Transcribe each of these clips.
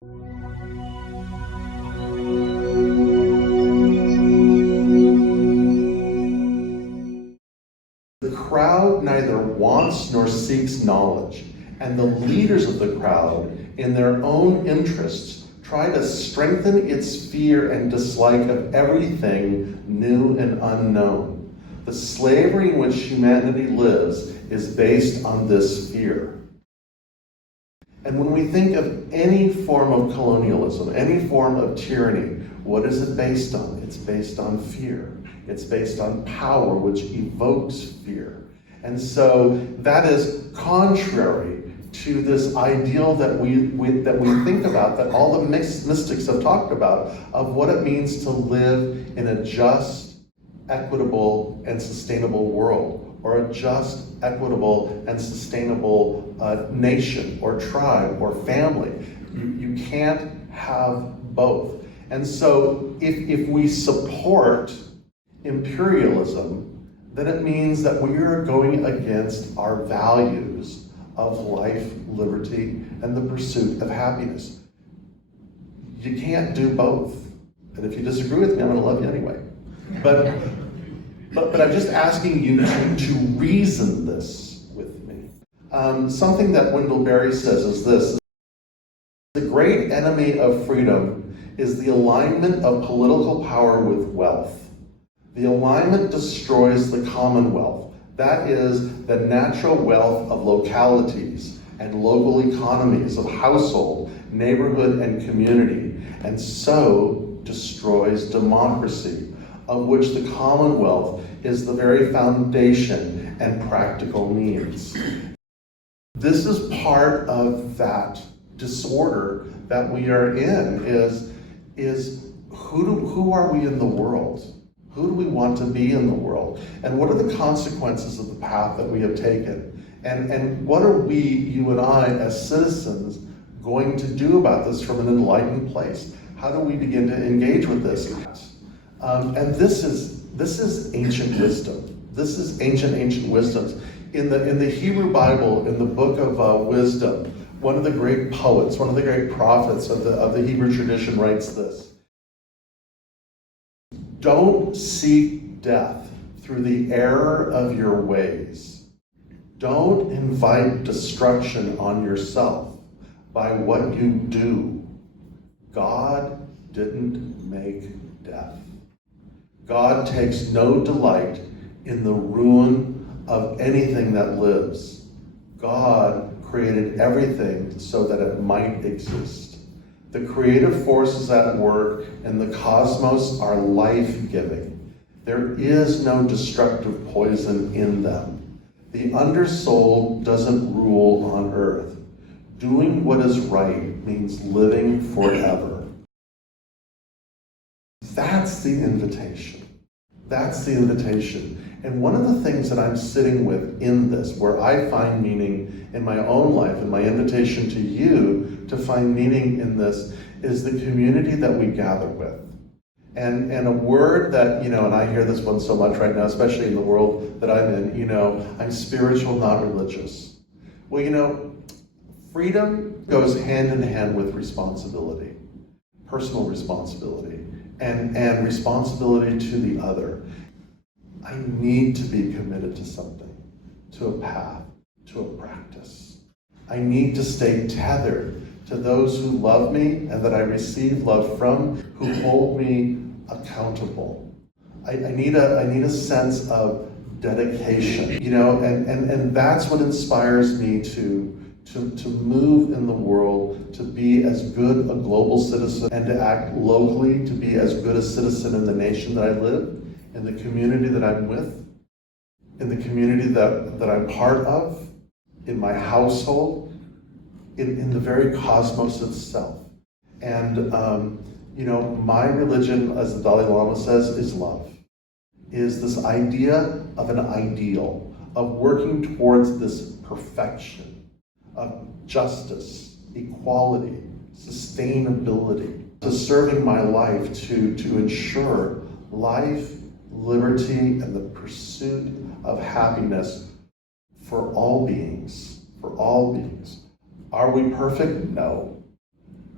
The crowd neither wants nor seeks knowledge, and the leaders of the crowd, in their own interests, try to strengthen its fear and dislike of everything new and unknown. The slavery in which humanity lives is based on this fear. And when we think of any form of colonialism, any form of tyranny, what is it based on? It's based on fear. It's based on power, which evokes fear. And so that is contrary to this ideal that we think about, that all the mystics have talked about, of what it means to live in a just, equitable, and sustainable world, or a just, equitable, and sustainable nation, or tribe, or family. You can't have both. And so if we support imperialism, then it means that we are going against our values of life, liberty, and the pursuit of happiness. You can't do both. And if you disagree with me, I'm going to love you anyway. But I'm just asking you to reason this with me. Something that Wendell Berry says is this: the great enemy of freedom is the alignment of political power with wealth. The alignment destroys the commonwealth, that is, the natural wealth of localities and local economies of household, neighborhood, and community, and so destroys democracy, of which the commonwealth is the very foundation and practical means. This is part of that disorder that we are in, is who are we in the world? Who do we want to be in the world? And what are the consequences of the path that we have taken? And what are we, you and I, as citizens, going to do about this from an enlightened place? How do we begin to engage with this? And this is ancient wisdom. This is ancient wisdoms. In the Hebrew Bible, in the book of wisdom, one of the great poets, one of the great prophets of the Hebrew tradition writes this: don't seek death through the error of your ways. Don't invite destruction on yourself by what you do. God didn't make death. God takes no delight in the ruin of anything that lives. God created everything so that it might exist. The creative forces at work in the cosmos are life-giving. There is no destructive poison in them. The undersoul doesn't rule on earth. Doing what is right means living forever. That's the invitation. That's the invitation. And one of the things that I'm sitting with in this, where I find meaning in my own life, and my invitation to you to find meaning in this, is the community that we gather with. And a word that, and I hear this one so much right now, especially in the world that I'm in, I'm spiritual, not religious. Well, freedom goes hand in hand with responsibility, personal responsibility, and responsibility to the other. I need to be committed to something, to a path, to a practice. I need to stay tethered to those who love me and that I receive love from, who hold me accountable. I need a sense of dedication, and that's what inspires me to move in the world, to be as good a global citizen and to act locally, to be as good a citizen in the nation that I live, in the community that I'm with, in the community that I'm part of, in my household, in the very cosmos itself. And, my religion, as the Dalai Lama says, is love. Is this idea of an ideal, of working towards this perfection, of justice, equality, sustainability, to serving my life to ensure life, liberty, and the pursuit of happiness for all beings, Are we perfect? No.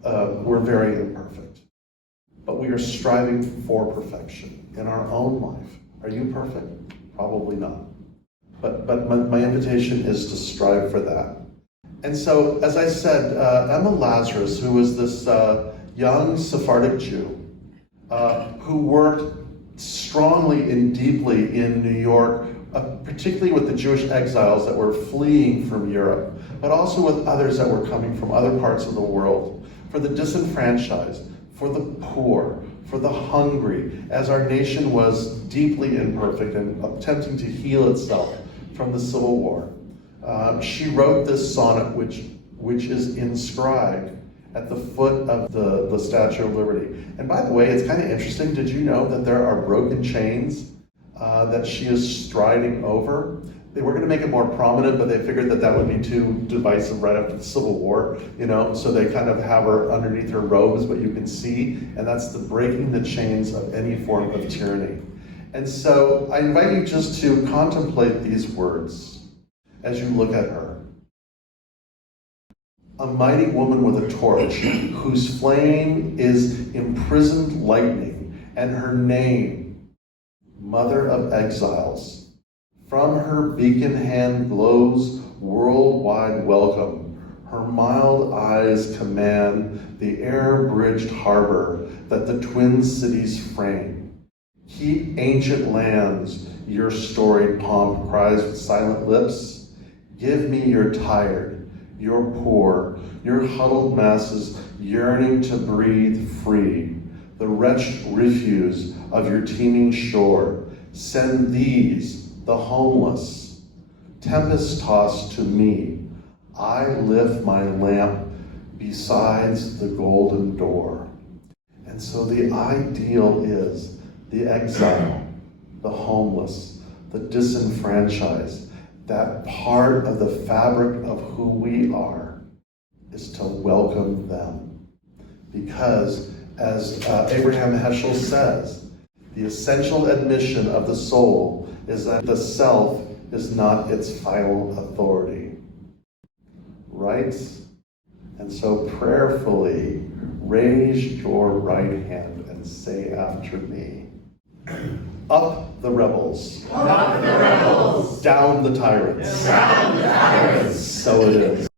we're very imperfect. But we are striving for perfection in our own life. Are you perfect? Probably not. But my invitation is to strive for that. And so, as I said, Emma Lazarus, who was this young Sephardic Jew who worked strongly and deeply in New York, particularly with the Jewish exiles that were fleeing from Europe, but also with others that were coming from other parts of the world, for the disenfranchised, for the poor, for the hungry, as our nation was deeply imperfect and attempting to heal itself from the Civil War. She wrote this sonnet, which is inscribed at the foot of the Statue of Liberty. And by the way, it's kind of interesting. Did you know that there are broken chains that she is striding over? They were going to make it more prominent, but they figured that would be too divisive right after the Civil War, so they kind of have her underneath her robes, but you can see, and that's the breaking the chains of any form of tyranny. And so I invite you just to contemplate these words as you look at her. A mighty woman with a torch, whose flame is imprisoned lightning, and her name, Mother of Exiles. From her beacon hand glows worldwide welcome. Her mild eyes command the air-bridged harbor that the twin cities frame. Keep ancient lands, your storied pomp cries with silent lips. Give me your tired, your poor, your huddled masses yearning to breathe free, the wretched refuse of your teeming shore. Send these, the homeless, tempest-tossed to me. I lift my lamp besides the golden door. And so the ideal is the exile, the homeless, the disenfranchised. That part of the fabric of who we are is to welcome them. Because, as Abraham Heschel says, the essential admission of the soul is that the self is not its final authority. Right? And so prayerfully, raise your right hand and say after me, up the rebels. Up the rebels. Down the tyrants. Down the tyrants. So it is.